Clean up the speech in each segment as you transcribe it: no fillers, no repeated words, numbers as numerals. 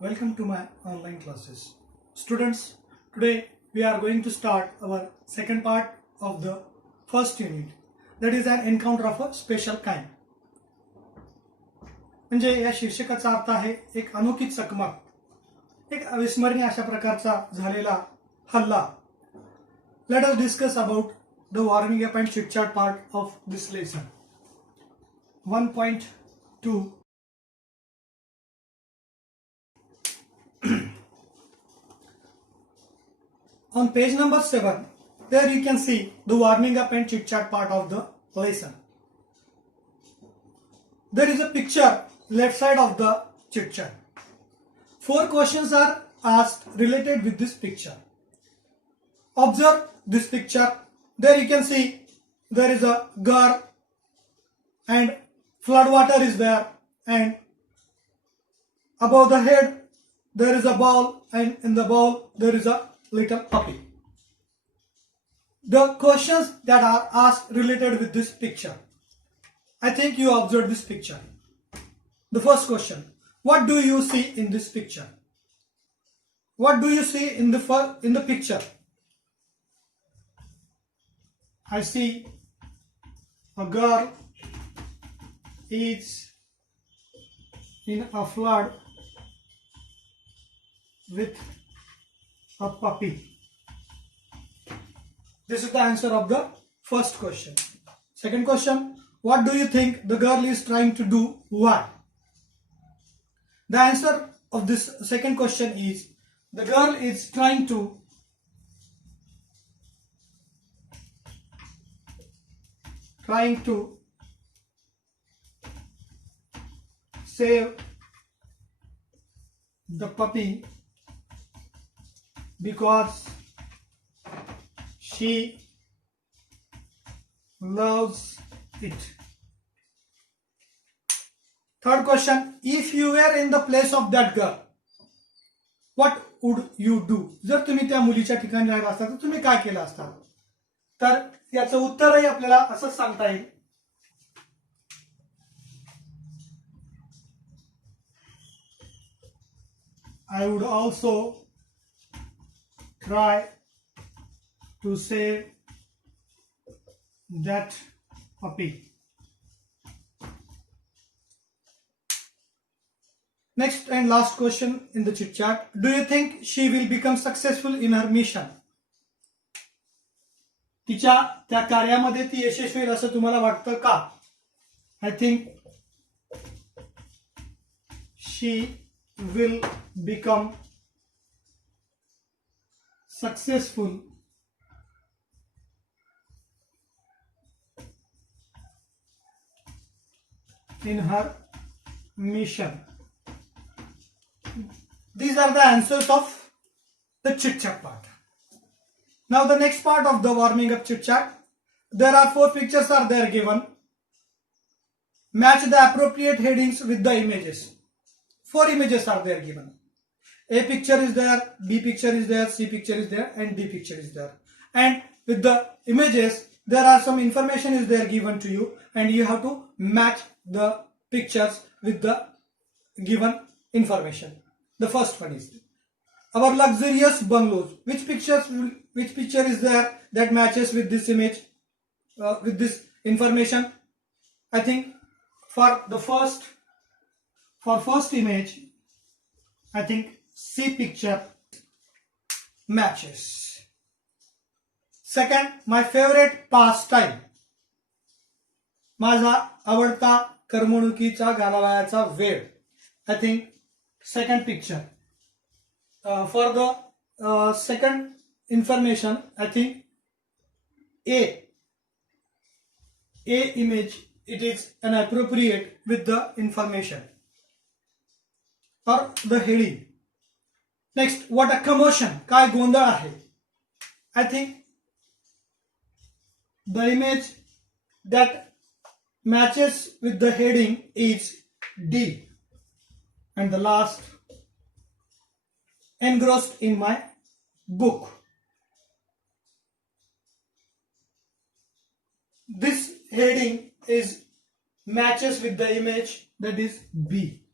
Welcome to my online classes. Students, today we are going to start our second part of the first unit, that is an encounter of a special kind. म्हणजे या शीर्षकाचा अर्थ आहे एक अनोखी चकमक, एक अविस्मरणीय अशा प्रकारचा झालेला हल्ला. Let us discuss about the warming up and chit chat part of this lesson. 1.2. On page number 7, there you can see the warming up and chit chat part of the lesson. There is a picture left side of the chit chat. 4 questions are asked related with this picture. Observe this picture. There you can see there is a girl and flood water is there, and above the head there is a bowl, and in the bowl there is a little puppy. The questions that are asked related with this picture. I think you observed this picture. The first question: what do you see in this picture? What do you see in the picture? I see a girl is in a flood with a puppy. This is the answer of the first question. Second question: what do you think the girl is trying to do? Why? The answer of this second question is the girl is trying to save the puppy because she loves it. Third question: if you were in the place of that girl, what would you do? जर तुम्ही त्या मुलीच्या ठिकाणी राहिला असता तर तुम्ही काय केलं असतं? तर याचं उत्तरही आपल्याला असं सांगता येईल. I would also try to save that puppy. Next and last question in the chit chat: do you think she will become successful in her mission? तिच्या त्या कार्यामध्ये ती यशस्वी होईल असं तुम्हाला वाटतं का? I think she will become successful in her mission. These are the answers of the chit chat part. Now the next part of the warming up chit chat. There are 4 pictures are there given. Match the appropriate headings with the images. 4 images are there given. A picture is there, B picture is there, C picture is there, and D picture is there. And with the images, there are some information is there given to you, and you have to match the pictures with the given information. The first one is our luxurious bungalows. Which picture is there that matches with this image, with this information? I think for first image, I think C picture matches. Second, my favorite pastime. माझा आवडता करमणुकीचा घालवायचा वेळ. I think second picture. For the second information, I think A image, it is an appropriate with the information or the heading. Next, what a commotion. काय गोंधळ आहे. I think the image that matches with the heading is D. And the last, engrossed in my book. This heading is matches with the image, that is B.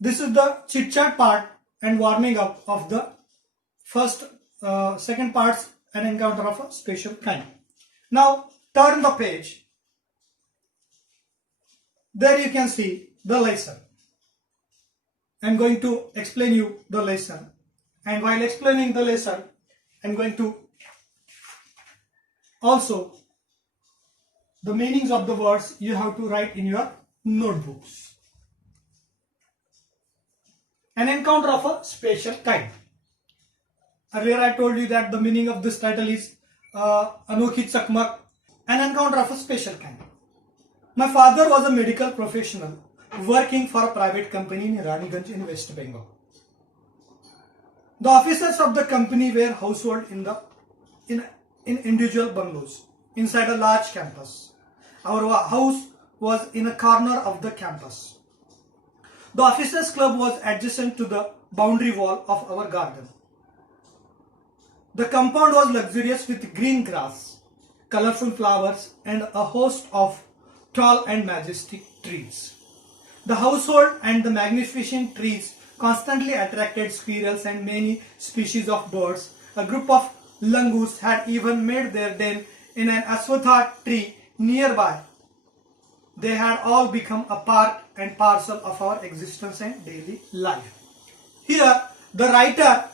This is the chit chat part and warming up of the second parts, an encounter of a special kind. Now turn the page. There you can see the lesson. I'm going to explain you the lesson, and while explaining the lesson, I'm going to also the meanings of the words you have to write in your notebooks. An encounter of a special kind. Earlier I told you that the meaning of this title is Anokhi Chakmak, an encounter of a special kind. My father was a medical professional working for a private company in Raniganj in West Bengal. The officers of the company were household in individual bungalows inside a large campus. Our house was in a corner of the campus. The officers' club was adjacent to the boundary wall of our garden. The compound was luxurious with green grass, colorful flowers, and a host of tall and majestic trees. The household and the magnificent trees constantly attracted squirrels and many species of birds. A group of langurs had even made their den in an aswatha tree nearby. They had all become a part and parcel of our existence and daily life. Here, the writer,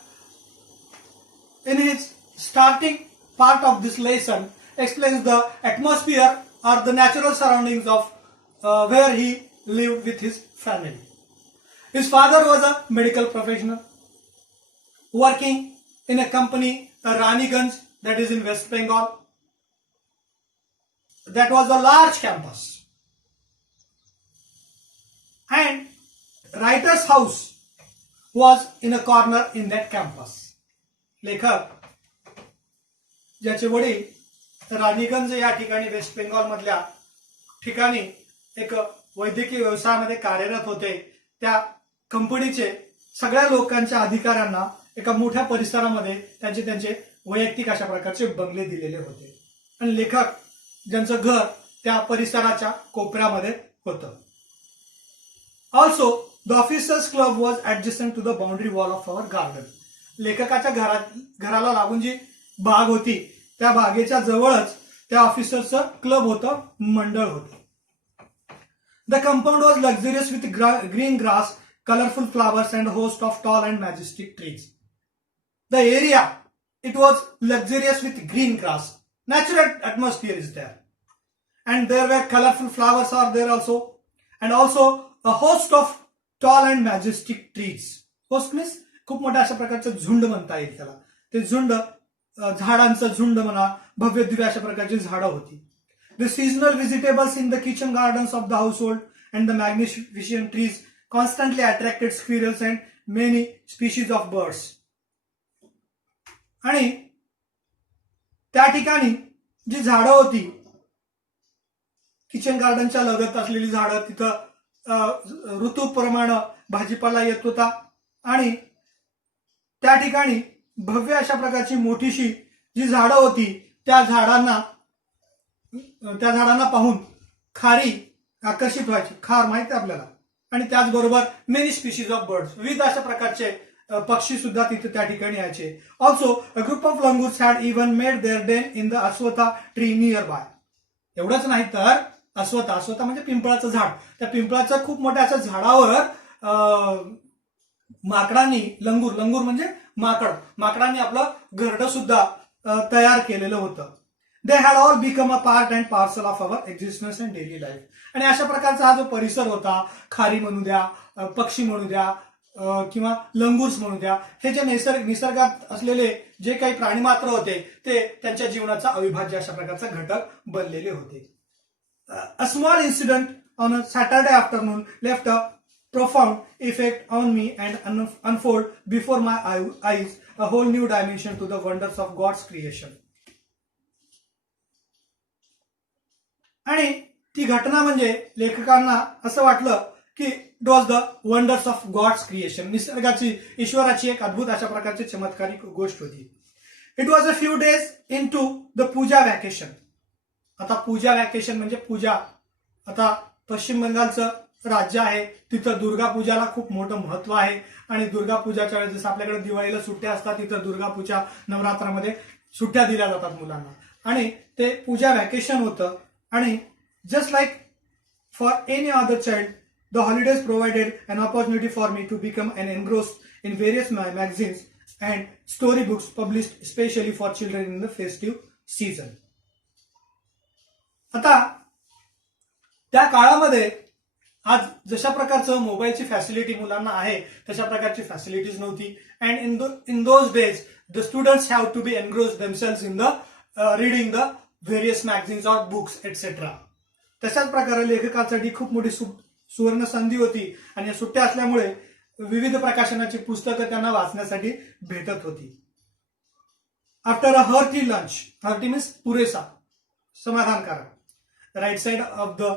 in his starting part of this lesson, explains the atmosphere or the natural surroundings of where he lived with his family. His father was a medical professional working in a company, Raniganj, that is in West Bengal. That was a large campus. And writer's house was in a corner in that campus. लेखक ज्याचे वडील राणीगंज या ठिकाणी waste Bengal मधल्या ठिकाणी एक वैद्यकीय व्यवसायामध्ये कार्यरत होते, त्या कंपनीचे सगळ्या लोकांच्या अधिकाऱ्यांना एका मोठ्या परिसरामध्ये त्यांचे वैयक्तिक अशा प्रकारचे बंगले दिलेले होते आणि लेखक ज्यांचं घर त्या परिसराच्या कोपऱ्यामध्ये होतं. Also the officers club was adjacent to the boundary wall of our garden. लेखकाच्या घराला लागून जी बाग होती त्या बागेच्या जवळच त्या ऑफिसरचं क्लब होतं, मंडळ होतं. The compound was luxurious with green grass, colorful flowers and a host of tall and majestic trees. The area, it was luxurious with green grass. Natural atmosphere is there. And there were colorful flowers are there also. And also a host of tall and majestic trees. Host means खूप मोठ्या अशा प्रकारचं झुंड म्हणता येईल त्याला. ते झुंड झाडांचं झुंड म्हणा, भव्य दिव्य अशा प्रकारची झाडं होती. The seasonal vegetables in the kitchen gardens of the household and the magnificent trees constantly attracted squirrels and many species of birds. आणि त्या ठिकाणी जी झाडं होती, किचन गार्डनच्या लगत असलेली झाडं, तिथं ऋतूप्रमाणे भाजीपाला येत होता आणि त्या ठिकाणी भव्य अशा प्रकारची मोठीशी जी झाडं होती त्या झाडांना पाहून खारी आकर्षित व्हायची. खार माहिती आपल्याला. आणि त्याचबरोबर मेनी स्पीशीज ऑफ बर्ड्स, विविध अशा प्रकारचे पक्षी सुद्धा तिथे त्या ठिकाणी यायचे. Also a group of langurs had even made their den in the ashwatha tree nearby. एवढंच नाही तर अश्वथा म्हणजे पिंपळाचं झाड, त्या पिंपळाच्या खूप मोठ्या अशा झाडावर माकडांनी, लंगूर म्हणजे माकडांनी आपलं घरडं सुद्धा तयार केलेलं होतं. They had all become a part and parcel of our existence and daily life. आणि अशा प्रकारचा हा जो परिसर होता, खारी म्हणू द्या, पक्षी म्हणू द्या किंवा लंगूर्स म्हणू द्या, हे जे निसर्गात असलेले जे काही प्राणीमात्र होते ते त्यांच्या जीवनाचा अविभाज्य अशा प्रकारचा घटक बनलेले होते. A small incident on a Saturday afternoon left a profound effect on me and unfold before my eyes a whole new dimension to the wonders of God's creation. आणि ती घटना म्हणजे लेखकांना असं वाटलं की it was the wonders of god's creation, निसर्गाची, ईश्वराची एक अद्भुत अशा प्रकारची चमत्कारिक गोष्ट होती. It was a few days into the puja vacation. आता पूजा वॅकेशन म्हणजे पूजा. आता पश्चिम बंगालचं राज्य आहे तिथं दुर्गा पूजाला खूप मोठं महत्व आहे आणि दुर्गा पूजाच्या वेळेस जसं आपल्याकडे दिवाळीला सुट्ट्या असतात तिथं दुर्गा पूजा नवरात्रामध्ये सुट्ट्या दिल्या जातात मुलांना आणि ते पूजा व्हॅकेशन होतं आणि just like for any other child the holidays provided an opportunity for me to become an engrossed in various magazines and story books published specially for children in the festive season. आता त्या काळामध्ये आज जशा प्रकारचं मोबाईलची facility मुलांना आहे तशा प्रकारची फॅसिलिटीज नव्हती and in those days the students have to be engrossed themselves in the reading the various magazines or books etcetera. तशाच प्रकारे लेखकांसाठी खूप मोठी सुवर्ण संधी होती आणि या सुट्ट्या असल्यामुळे विविध प्रकाशनाची पुस्तकं त्यांना वाचण्यासाठी भेटत होती. After a hearty lunch, hearty means पुरेसा, समाधानकारक. Right side of the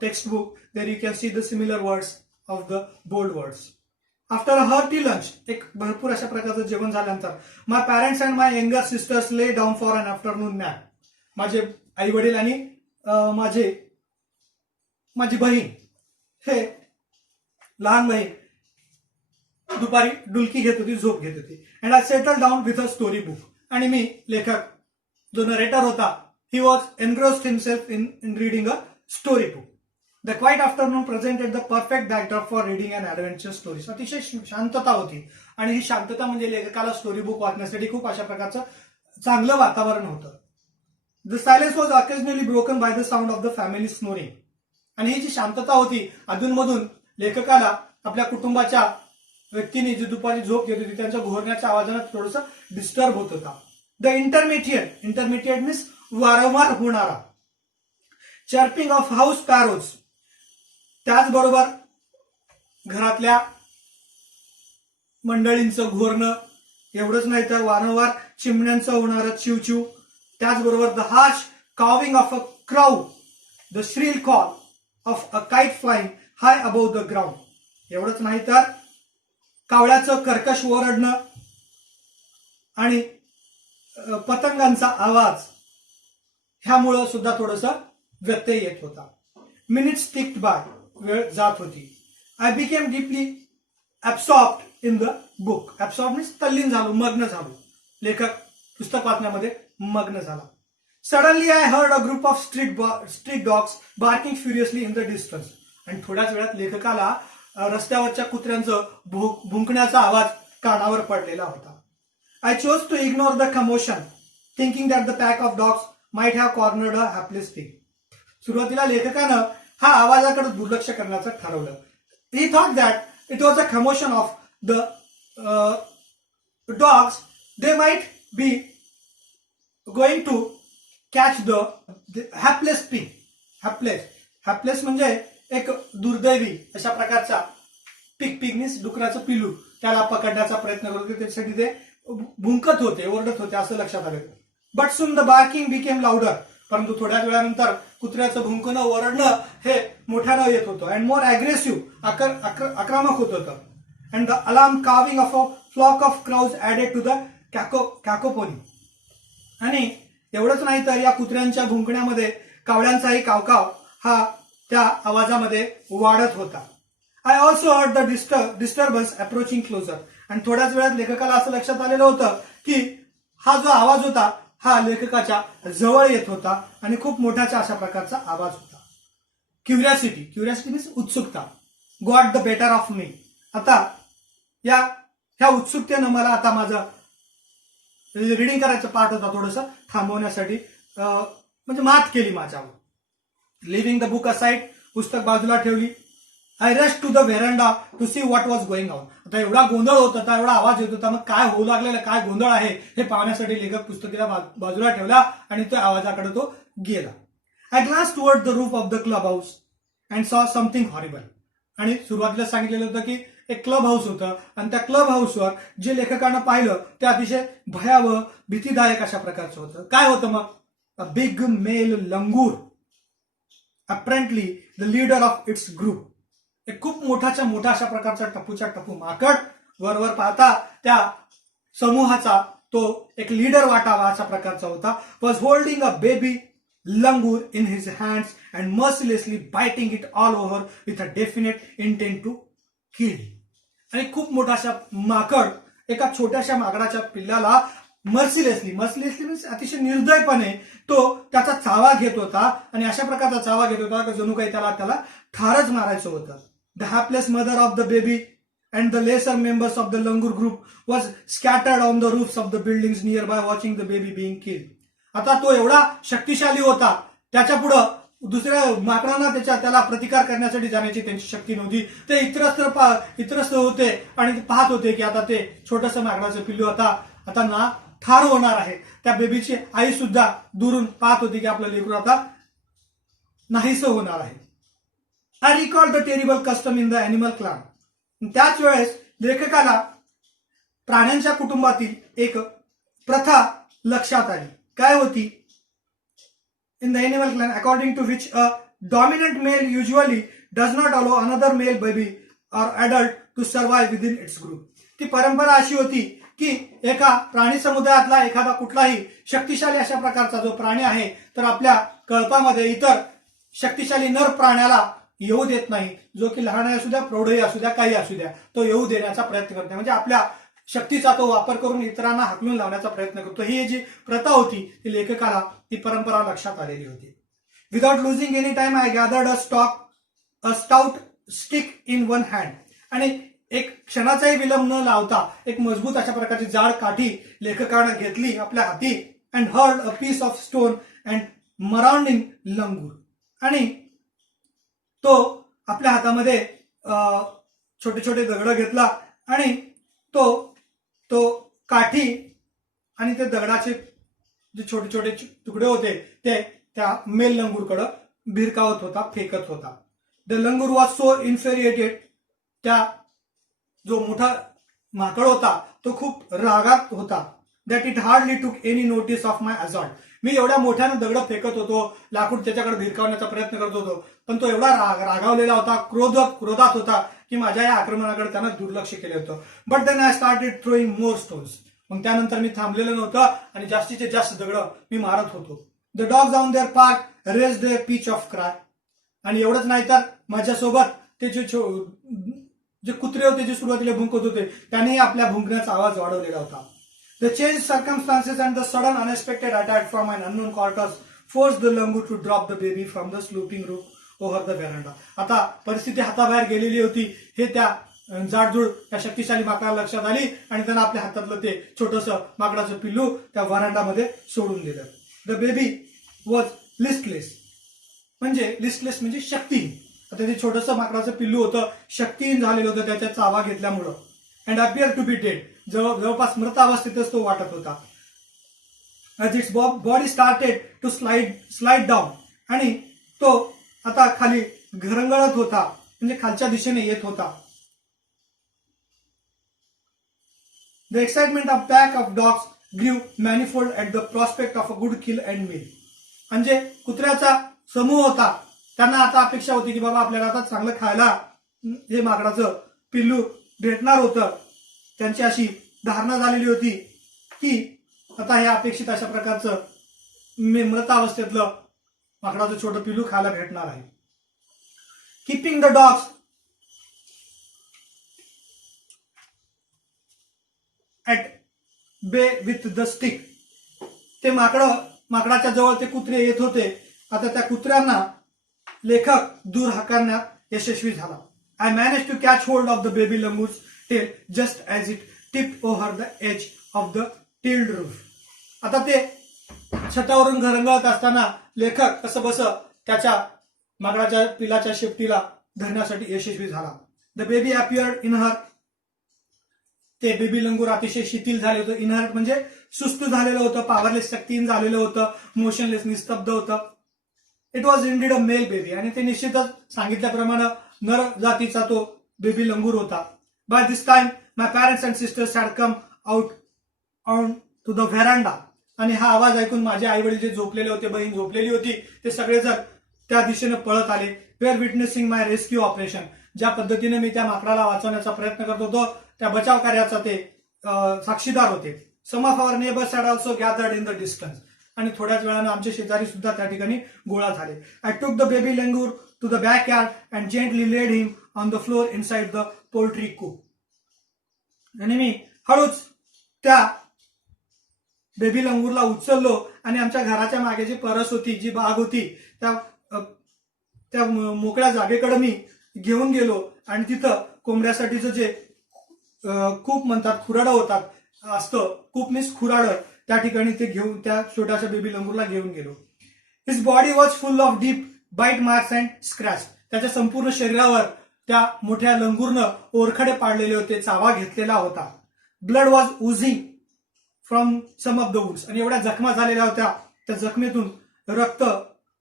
textbook, there you can see the similar words of the bold words. After a hearty lunch, एक भरपूर अशा प्रकारचं जेवण झाल्यानंतर my parents and my younger sisters lay down for an afternoon nap. माझे आई वडील आणि माझी बहीण हे लहान बहीण दुपारी डुलकी घेत होती, झोप घेत होती. And I settle down with a story book. आणि मी लेखक जो नरेटर होता he was engrossed himself in reading a story book. The quiet afternoon presented the perfect backdrop for reading and adventure stories. अतिशय शांतता होती आणि ही शांतता म्हणजे लेखकाला स्टोरी बुक वाचण्यासाठी खूप अशा प्रकारचं चांगलं वातावरण होतं. The silence was occasionally broken by the sound of the family snoring. आणि ही जी शांतता होती अधूनमधून लेखकाला आपल्या कुटुंबाच्या व्यक्तींनी जी दुपारी झोप घेत होती त्यांच्या घोरण्याच्या आवाजाने थोडंसं डिस्टर्ब होत होता. द इंटरमिडिएट मीन्स वारंवार होणारा चर्पिंग ऑफ हाऊस पॅरोज. त्याचबरोबर घरातल्या मंडळींचं घोरणं, एवढंच नाही तर वारंवार चिमण्यांचं होणारं चिवचिव. त्याचबरोबर the harsh cawing of a crow, the shrill call of a kite flying high above the ground. एवढंच नाही तर कावळ्याचं कर्कश ओरडणं आणि पतंगांचा आवाज ह्यामुळं सुद्धा थोडंसं व्यत्यय येत होता. मिनिट्स टिक्ड बाय, वेळ जात होती. I became deeply absorbed in the book. Absorb means तल्लीन झालो, मग्न झालो. लेखक पुस्तक वाचण्यामध्ये मग्न झाला. Suddenly I heard a group of street dogs barking furiously in the distance. आणि थोड्याच वेळात लेखकाला रस्त्यावरच्या कुत्र्यांचं भुंकण्याचा आवाज कानावर पडलेला होता. I chose to ignore the commotion thinking that the pack of dogs might have cornered a hapless pig. सुरुवातीला लेखकानं हा आवाजाकडे दुर्लक्ष करण्याचं ठरवलं. He thought that it was a commotion of the dogs, they might be going to catch the hapless pig. Hapless म्हणजे एक दुर्दैवी अशा प्रकारचा पिग मीन्स डुकराचं पिलू, त्याला पकडण्याचा प्रयत्न करत होते. त्यासाठी ते भुंकत होते, ओरडत होते असं लक्षात आलं. But soon the barking became louder. परंतु थोड्या वेळानंतर कुत्र्याचं भुंकणं, ओरडणं हे मोठ्यानं येत होतं. अँड मोर अग्रेसिव्ह, आक्रमक होत होतं. And the alarm cawing of a flock of crows added to the cacophony. आणि एवढंच नाही तर या कुत्र्यांच्या भुंकण्यामध्ये कावळ्यांचाही कावकाव हा त्या आवाजामध्ये वाढत होता. I also heard the disturbance approaching closer. आणि थोड्याच वेळात लेखकाला असं लक्षात आलेलं होतं की हा जो आवाज होता हा लेखकाच्या जवळ येत होता आणि खूप मोठ्याच्या अशा प्रकारचा आवाज होता. क्युरियासिटी मीन्स उत्सुकता got the better of me. आता ह्या उत्सुकतेनं मला आता माझं रीडिंग करायचं पार्ट होता थोडंसं थांबवण्यासाठी म्हणजे मात केली माझ्यावर. लिव्हिंग द बुक असाइड, पुस्तक बाजूला ठेवली. I rush to the veranda to see what was going on. आता एवढा गोंधळ होत होता, एवढा आवाज येत होता, मग काय होऊ लागलेला, काय गोंधळ आहे हे पाहण्यासाठी लेखक पुस्तकीला बाजूला ठेवला आणि त्या आवाजाकडे तो गेला. I glance toward the roof of the club house and saw something horrible. आणि सुरुवातीला सांगितलेलं होतं की एक क्लब हाऊस होतं आणि त्या क्लब हाऊसवर जे लेखकानं पाहिलं ते अतिशय भयावह, भीतीदायक अशा प्रकारचं होतं. काय होतं मग? A big male langur, apparently the leader of its group. एक खूप मोठा अशा प्रकारचा टप्पू माकड, वरवर पाहता त्या समूहाचा तो एक लीडर वाटावा अशा प्रकारचा होता. Was holding a baby langur in his hands and mercilessly biting it all over with a definite intent to kill. आणि खूप मोठा अशा माकड एका छोट्याशा माकडाच्या पिल्लाला मर्सिलेसली मीन्स अतिशय निर्दयपणे तो त्याचा चावा घेत होता आणि अशा प्रकारचा चावा घेत होता की जणू काही त्याला ठारच मारायचं होतं. The hapless mother of the baby and the lesser members of the langur group was scattered on the roofs of the buildings nearby watching the baby being killed. आता तो एवढा शक्तिशाली होता, त्याच्या पुढं दुसऱ्या माकडांना त्याला प्रतिकार करण्यासाठी जाण्याची त्यांची शक्ती नव्हती. ते इतरस्त्र होते आणि ते पाहत होते की आता ते छोटंसं माकडाचं पिल्लू आता ना ठार होणार आहे. त्या बेबीची आई सुद्धा दुरून पाहत होती की आपलं लेकरू आता नाहीसं होणार आहे. I recall the terrible custom in the animal clan. त्याच वेळेस लेखकाला प्राण्यांच्या कुटुंबातील एक प्रथा लक्षात आली. काय होती? In the animal clan according to which a dominant male usually does not allow another male baby or adult to survive within its group. ती परंपरा अशी होती की एका प्राणी समुदायातला एखादा कुठलाही शक्तिशाली अशा प्रकारचा जो प्राणी आहे तर आपल्या कळपामध्ये इतर शक्तिशाली नर प्राण्याला येऊ देत नाही. जो की लहान असू द्या, प्रौढही असू द्या, काही असू द्या, तो येऊ देण्याचा प्रयत्न करत नाही. म्हणजे आपल्या शक्तीचा तो वापर करून इतरांना हाकलून लावण्याचा प्रयत्न करतो. ही जी प्रथा होती ती लेखकाला ती परंपरा लक्षात आलेली होती. Without losing any time I gathered a stout stick in one hand. आणि एक क्षणाचाही विलंब न लावता एक मजबूत अशा प्रकारची जाड काठी लेखकाने घेतली आपल्या हाती and hurled a piece of stone and marauding langur. आणि तो आपल्या हातामध्ये छोटे छोटे दगड घेतला आणि तो काठी आणि ते दगडाचे जे छोटे छोटे तुकडे होते ते त्या मेल लंगूरकडे भिरकावत होता, फेकत होता. The langur was so infuriated. त्या जो मोठा माकड होता तो खूप रागात होता. That it hardly took any notice of my assault. मी एवढ्या मोठ्यानं दगड फेकत होतो, लाकूड त्याच्याकडे भिरकावण्याचा प्रयत्न करत होतो, पण तो एवढा रागावलेला होता, क्रोधात होता की माझ्या या आक्रमणाकडे त्यानं दुर्लक्ष केलं होतं. But then I started throwing more stones. मग त्यानंतर मी थांबलेलं नव्हतं आणि जास्तीचे जास्त दगड मी मारत होतो. The dogs on their part raised their pitch of cry. आणि एवढंच नाही तर माझ्यासोबत ते जे कुत्रे होते जे सुरुवातीला भुंकत होते त्यांनी आपल्या भुंकण्याचा आवाज वाढवलेला होता. The changed circumstances and the sudden unexpected attack from an unknown quarters forced the langur to drop the baby from the sloping roof over the veranda. आता परिस्थिती हाताबाहेर गेलेली होती हे त्या जाडजूड त्या शक्तिशाली माकडाला लक्षात आली आणि त्यानं आपल्या हातातलं ते छोटंसं माकडाचं पिल्लू त्या व्हरांडामध्ये सोडून दिलं. The baby was listless. म्हणजे शक्तीहीन. आता ते छोटंसं माकडाचं पिल्लू होतं, शक्तीहीन झालेलं होतं त्याच्या चावा घेतल्यामुळं. And appear to be dead. जवळपास मृत अवस्थेतच तो वाटत होता. As its body started to slide down. आणि तो आता खाली घरंगळत होता, म्हणजे खालच्या दिशेने येत होता. The excitement of pack of dogs grew manifold at the prospect of a good kill and meal. म्हणजे कुत्र्याचा समूह होता, त्यांना आता अपेक्षा होती की बाबा आपल्याला आता चांगलं खायला हे माकडाचं पिल्लू भेटणार होतं. त्यांची अशी धारणा झालेली होती की आता हे अपेक्षित अशा प्रकारचं मृत अवस्थेतलं माकडाचं छोटं पिल्लू खायला भेटणार आहे. कीपिंग द डॉग्स ॲट बे विथ द स्टिक. ते माकडाच्या जवळ ते कुत्रे येत होते. आता त्या कुत्र्यांना लेखक दूर हाकलण्यात यशस्वी झाला. I manage to catch hold of the baby langur's tail just as it tipped over the edge of the tilted roof. आता ते छतावरून घरंगळत असताना लेखक कसं बस त्याच्या माकडाच्या पिलाच्या शेपटीला धरण्यासाठी यशस्वी झाला. द बेबी अपियर्ड इन हर. ते बेबी लंगूर अतिशय शिथिल झाले होतं. इनहर्ट म्हणजे सुस्त झालेलं होतं, पॉवरलेस, शक्तीहीन झालेलं होतं, मोशनलेस, निस्तब्ध होतं. It was indeed a male baby. आणि ते निश्चितच सांगितल्याप्रमाणे नर जातीचा तो बेबी लंगूर होता. By this time my parents and sisters had come out on to the veranda. आणि हा आवाज ऐकून माझे आई वडील जे झोपलेले होते, बहीण झोपलेली होती, ते सगळेजण त्या दिशेने पळत आले. वे आर विटनेसिंग माय रेस्क्यू ऑपरेशन. ज्या पद्धतीने मी त्या माकडाला वाचवण्याचा प्रयत्न करत होतो त्या बचाव कार्याचा ते साक्षीदार होते. Some of our neighbours had also gathered in the distance. आणि थोड्याच वेळानं आमचे शेजारी सुद्धा त्या ठिकाणी गोळा झाले. I took the baby langur to the back yard and gently laid him on the floor inside the poultry coop. आणि मी हळूच त्या बेबी लंगूरला उचललो आणि आमच्या घराच्या मागे जी परस होती, जी बाग होती, त्या मोकळ्या जागेकडे मी घेऊन गेलो आणि तिथं कोंबड्यासाठीचं जे कूप म्हणतात, खुराडं होतात असतं, कूप मीन्स खुराडं, त्या ठिकाणी ते घेऊन त्या छोट्याशा बेबी लंगूरला घेऊन गेलो. His body was full of deep bite marks and scratch. त्याच्या संपूर्ण शरीरावर त्या मोठ्या लंगूरनं ओरखडे पाडलेले होते, चावा घेतलेला होता. Blood was oozing from some of the wounds. आणि एवढ्या जखमा झालेल्या होत्या, त्या जखमेतून रक्त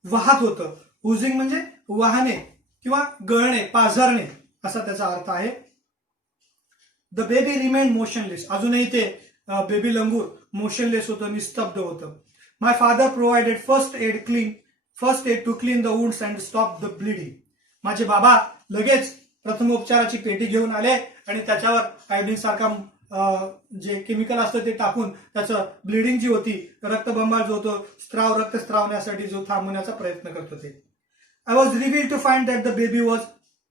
वाहत होतं. उझिंग म्हणजे वाहणे किंवा गळणे, पाझरणे असा त्याचा अर्थ आहे. The baby remain motionless. अजूनही ते बेबी लंगूर मोशनलेस होतं, निस्तब्ध होतं. My father provided first aid to clean the wounds and stop the bleeding. माझे बाबा लगेच प्रथमोपचाराची पेटी घेऊन आले आणि त्याच्यावर आयोडीन सारखा जे केमिकल असतं ते टाकून त्याचं ब्लिडिंग जी होती, रक्तबंबाळ जो होतो, रक्त स्त्रावण्यासाठी जो थांबवण्याचा प्रयत्न करत होते. I was relieved to find that the baby was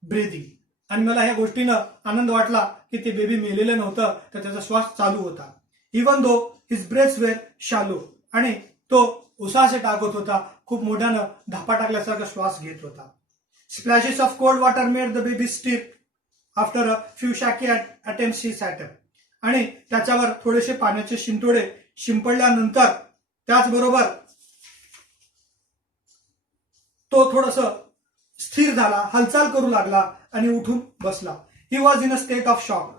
breathing. आणि मला ह्या गोष्टीनं आनंद वाटला की ते बेबी मेलेलं नव्हतं, तर त्याचा श्वास चालू होता. इवन दो हिज ब्रेथ्स वेर शालो. आणि तो उसासे टाकत होता, खूप मोठ्यानं धापा टाकल्यासारखा श्वास घेत होता. Splashes of cold water made the baby stiff after a few shaky attempts she sat up. आणि त्याच्यावर थोडेसे पाण्याचे शिंतोडे शिंपडल्यानंतर त्याचबरोबर तो थोडस स्थिर झाला, हालचाल करू लागला आणि उठून बसला. He was in a state of shock.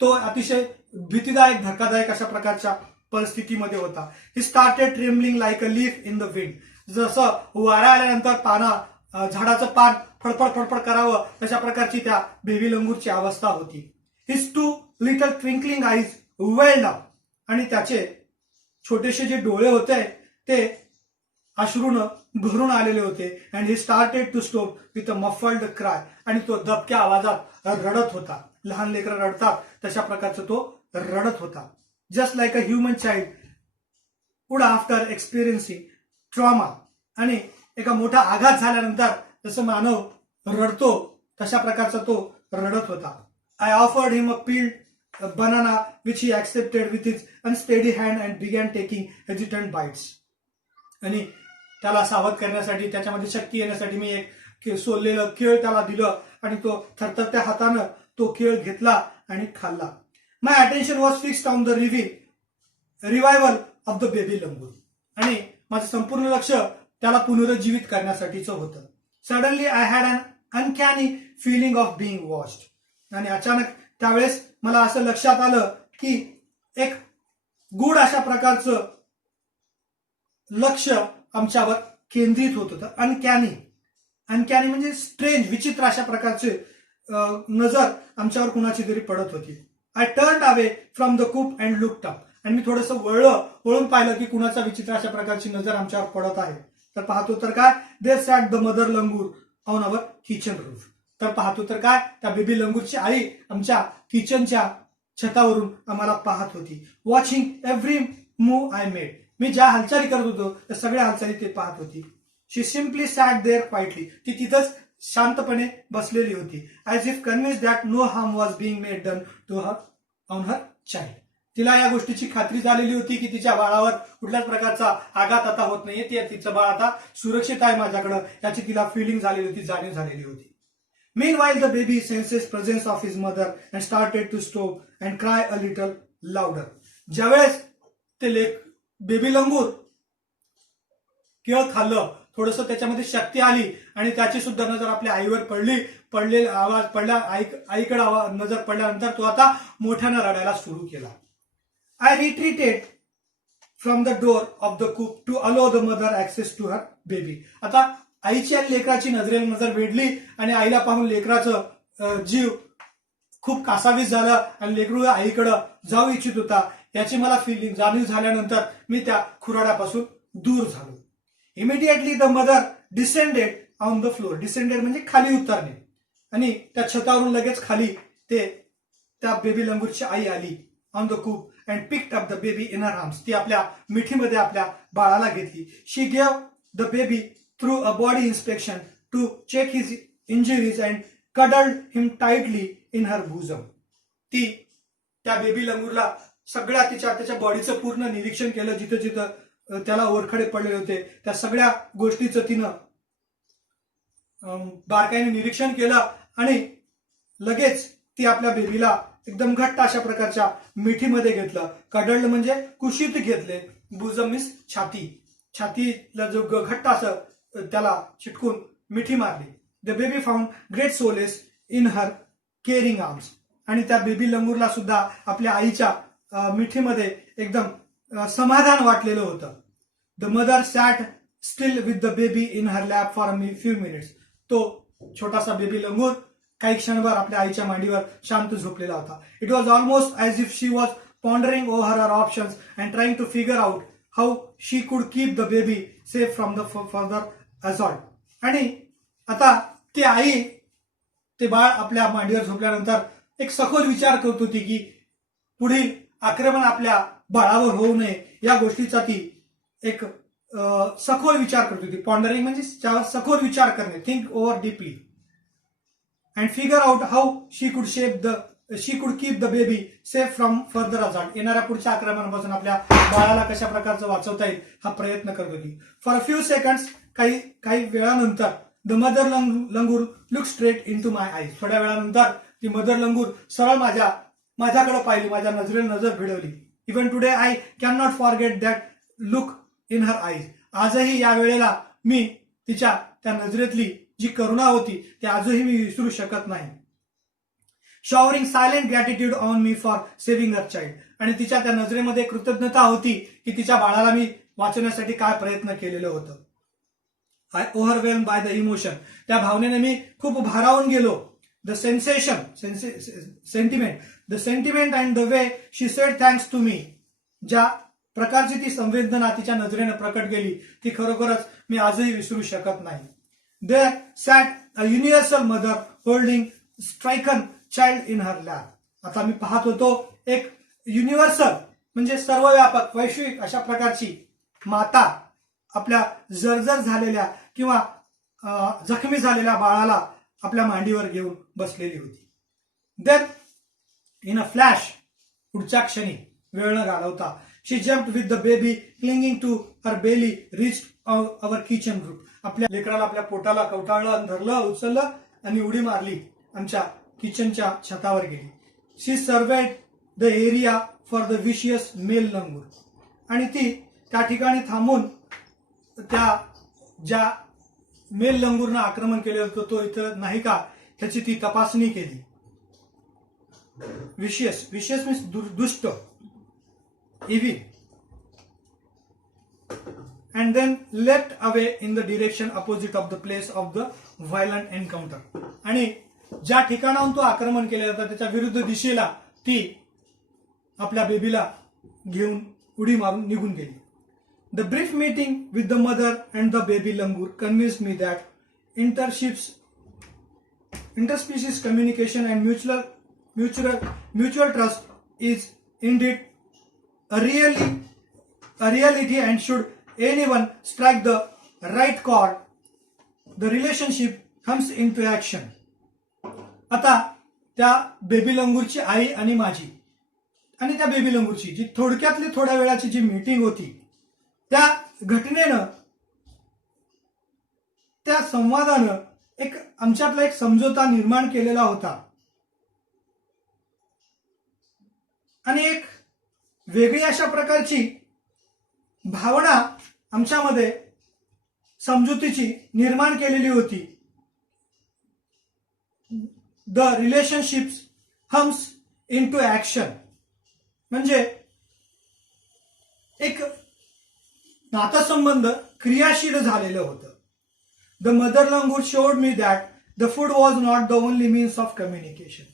तो अतिशय भीतीदायक, धक्कादायक अशा प्रकारच्या परिस्थितीमध्ये होता. He started trembling like a leaf in the wind. जसं वारा आल्यानंतर झाडाचं पान फडफड फडफड करावं, तशा प्रकारची त्या बेबी लंगूरची अवस्था होती. His two little twinkling eyes welled up. आणि त्याचे छोटेसे जे डोळे होते ते अश्रूनं भरून आलेले होते. And he started to stop with a muffled cry. आणि तो दबक्या आवाजात रडत होता. लहान लेकरं रडतात तशा प्रकारचा तो रडत होता. Just like a human child would after experiencing trauma. आणि एका मोठा आघात झाल्यानंतर जसं मानव रडतो तशा प्रकारचा तो रडत होता. I offered him a peeled banana which he accepted with his unsteady hand and began taking hesitant bites. आणि त्याला सावध करण्यासाठी, त्याच्यामध्ये शक्ती येण्यासाठी मी एक सोललेलं केळ त्याला दिलं आणि तो थरथरत्या हातानं तो केळ घेतला आणि खाल्ला. My attention was fixed on the revival of the baby langur. आणि माझं संपूर्ण लक्ष त्याला पुनरुज्जीवित करण्यासाठीचं होतं. Suddenly I had an uncanny feeling of being watched. आणि अचानक त्यावेळेस मला असं लक्षात आलं की एक गूढ अशा प्रकारचं लक्ष आमच्यावर केंद्रित होत होतं. अनकॅनी म्हणजे स्ट्रेंज, विचित्र अशा प्रकारचे नजर आमच्यावर कुणाची तरी पडत होती. I turn away from the coop and looked up. आणि मी थोडंसं वळून पाहिलं की कुणाचा विचित्र अशा प्रकारची नजर आमच्यावर पडत आहे. तर पाहतो तर काय, there sat the mother langur on our kitchen roof. तर पाहतो तर काय, त्या बेबी लंगूरची आई आमच्या किचनच्या छतावरून आम्हाला पाहत होती. Watching every move I made. मी ज्या हालचाली करत होतो त्या सगळ्या हालचाली ते पाहत होती. She simply sat there quietly. ती तिथंच शांतपणे बसलेली होती. As if convince that no harm was being made done to her on her child. तिला या गोष्टीची खात्री झालेली होती की तिच्या बाळावर कुठल्याच प्रकारचा आघात आता होत नाहीये, तिचं बाळ आता सुरक्षित आहे माझ्याकडं, याची तिला फिलिंग झालेली होती, जाणीव झालेली होती. Meanwhile, the baby senses presence of his mother and started to stop and cry a little louder. ज्यावेळेस ते बेबी लंगूर केळ खाल्लं, थोडस त्याच्यामध्ये शक्ती आली आणि त्याची सुद्धा नजर आपल्या आईवर पडलेला आवाज पडला, आईकडे नजर पडल्यानंतर तो आता मोठ्यानं रडायला सुरू केला. I retreated from the door of the coop to allow the mother access to her baby. आता आईची आणि लेकराची नजर वेढली आणि आईला पाहून लेकराचं जीव खूप कासावीस झाला आणि लेकरू आईकडे जाऊ इच्छित होता. याची मला फिलिंग जाणीव झाल्यानंतर मी त्या खुराड्यापासून दूर झालो. Immediately the mother descended on the floor. Descended म्हणजे खाली उतरणे. आणि त्या छतावरून लगेच खाली त्या बेबी लंगूरची आई आली on the coop and picked up the baby in her arms. ती आपल्या मिठीमध्ये आपल्या बाळाला घेतली. She gave the baby through a body inspection to check his injuries and cuddled him tightly in her bosom. ती त्या बेबी लंगूरला सगळ्या त्याच्या बॉडीचं पूर्ण निरीक्षण केलं. जिथं जिथं त्याला ओरखडे पडलेले होते त्या सगळ्या गोष्टीचं तिनं बारकाईने निरीक्षण केलं आणि लगेच ती आपल्या बेबीला एकदम घट्ट अशा प्रकारच्या मिठीमध्ये घेतलं. कडल्ड म्हणजे कुशीत घेतले. बुझम मीन्स छाती. छातीला जो घट्ट असं त्याला चिटकून मिठी मारली. The baby found great solace in her caring arms. आणि त्या बेबी लंगूरला सुद्धा आपल्या आईच्या मिठीमध्ये एकदम समाधान वाटलेलं होतं. The mother sat still with the baby in her lap for few minutes. तो छोटासा बेबी लंगूर काही क्षणभर आपल्या आईच्या मांडीवर शांत झोपलेला होता. It was almost as if she was pondering over her options and trying to figure out how she could keep the baby safe from the further assault. आणि आता ती आई ते बाळ आपल्या मांडीवर झोपल्यानंतर एक सखोल विचार करत होती की पुढील आक्रमण आपल्या बाळावर होऊ नये या गोष्टीचा ती एक सखोल विचार करत होती. पॉन्डरिंग म्हणजे सखोल विचार करणे. Think over deeply and figure out how she could keep the baby safe from further assault. येणाऱ्या पुढच्या आक्रमणापासून आपल्या बाळाला कशा प्रकारचं वाचवता येईल हा प्रयत्न करत होती. फॉर अ फ्यू सेकंड्स काही वेळानंतर the mother langur look straight into my eyes. थोड्या वेळानंतर ती मदर लंगूर सरळ माझ्याकडे पाहिली. माझ्या नजरेला नजर भिडवली. Even today I can not forget that look in her eyes. आजही या वेळेला मी तिच्या त्या नजरेतली जी करुणा होती ती आजही मी विसरू शकत नाही. Showering silent gratitude on me for saving her child. आणि तिच्या त्या नजरेमध्ये कृतज्ञता होती की तिच्या बाळाला मी वाचवण्यासाठी काय प्रयत्न केलेलं होतं. I overwhelm by the emotion. त्या भावनेने मी खूप भारावून गेलो. The sentiment and the way she said thanks to me. ज्या प्रकारची ती संवेदना तिच्या नजरेने प्रकट केली ती खरोखरच मी आजही विसरू शकत नाही. There sat a universal mother holding stricken child in her lap. आता मी पाहत होतो एक युनिव्हर्सल म्हणजे सर्वव्यापक वैश्विक अशा प्रकारची माता आपल्या जर्जर झालेल्या किंवा जखमी झालेल्या बाळाला आपल्या मांडीवर घेऊन बसलेली होती. देन इन अ फ्लॅश पुढच्या क्षणी वेळ न घालवता she jumped with the baby clinging to her belly reached our kitchen roof. आपल्या लेकराला आपल्या पोटाला कवटाळलं, धरलं, उचललं आणि उडी मारली. आमच्या किचनच्या छतावर गेली. She surveyed the area for the vicious male langur. आणि ती त्या ठिकाणी थांबून त्या ज्या मेल लंगूरनं आक्रमण केलं होतं तो इथं नाही का ह्याची ती तपासणी केली. विशियस मीन्स दुष्ट, evil. And then left away in the direction opposite of the place of the violent encounter. आणि ज्या ठिकाणाहून तो आक्रमण केलं जातं त्याच्या विरुद्ध दिशेला ती आपल्या बेबीला घेऊन उडी मारून निघून गेली. The brief meeting with the mother and the baby langur convinced me that interspecies communication and mutual trust is indeed a reality, and should anyone strike the right chord, the relationship comes into action. आता त्या baby लंगूरची आई आणि माझी आणि त्या baby लंगूरची जी थोडक्यातली थोड्या वेळाची जी meeting होती त्या घटनेनं त्या संवादानं एक आमच्यातला एक समझोता निर्माण केलेला होता आणि एक वेगळी अशा प्रकारची भावना आमच्यामध्ये समजुतीची निर्माण केलेली होती. The relationships hums into action. म्हणजे एक नातासंबंध क्रियाशील झालेलं होतं. The mother langur showed me that the food was not the only means of communication.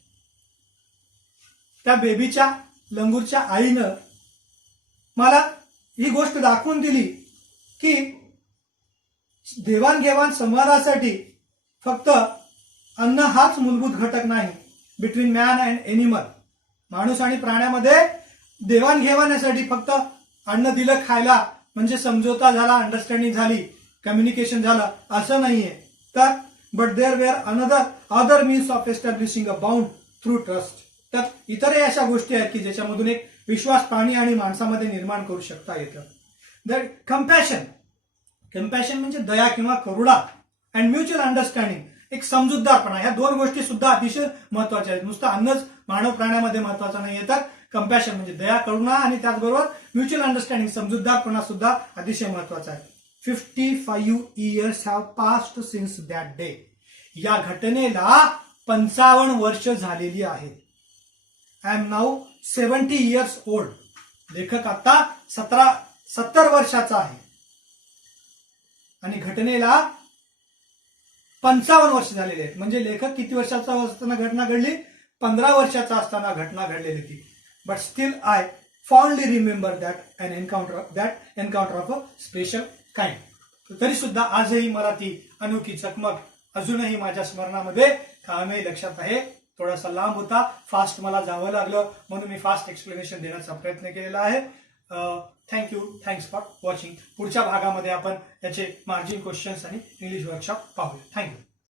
त्या बेबीच्या लंगूरच्या आईनं मला ही गोष्ट दाखवून दिली की देवाणघेवाण संवादासाठी फक्त अन्न हाच मूलभूत घटक नाही. बिटवीन मॅन अँड एनिमल, माणूस आणि प्राण्यामध्ये देवाणघेवाण्यासाठी फक्त अन्न दिलं खायला म्हणजे समझोता झाला, अंडरस्टँडिंग झाली, कम्युनिकेशन झालं असं नाहीये. तर but there were other means of establishing a bound through trust. तर इतरही अशा गोष्टी आहेत की ज्याच्यामधून एक विश्वास प्राणी आणि माणसामध्ये निर्माण करू शकता येतं. दॅट कंपॅशन म्हणजे दया किंवा करुणा अँड म्युच्युअल अंडरस्टँडिंग, एक समजूतदारपणा, ह्या दोन गोष्टी सुद्धा अतिशय महत्वाच्या आहेत. नुसतं अन्नच मानव प्राण्यामध्ये महत्वाचा नाहीये, तर कंपॅशन म्हणजे दया करुणा आणि त्याचबरोबर म्युच्युअल अंडरस्टँडिंग समजूतदारपणा सुद्धा अतिशय महत्वाचा आहे. 55 years have passed since that day. या घटनेला 55 वर्ष झालेली आहेत. I am now 70 years old. लेखक आता 70 वर्षाचा आहे आणि घटनेला 55 वर्ष झालेले आहेत. म्हणजे लेखक किती वर्षाचा असताना घटना घडली? 15 वर्षाचा असताना घटना घडलेली ती. But still I fondly remember that encounter of a special kind. तरी सुद्धा आजही मला ती अनोखी चकमक अजूनही माझ्या स्मरणामध्ये कायमही लक्षात आहे. थोडासा लांब होता, फास्ट मला जावं लागलं म्हणून मी फास्ट एक्सप्लेनेशन देण्याचा प्रयत्न केलेला आहे. Thank you, thanks for watching. पुढच्या भागामध्ये आपण याचे मार्जिन क्वेश्चन्स आणि इंग्लिश वर्कशॉप पाहूया. थँक्यू.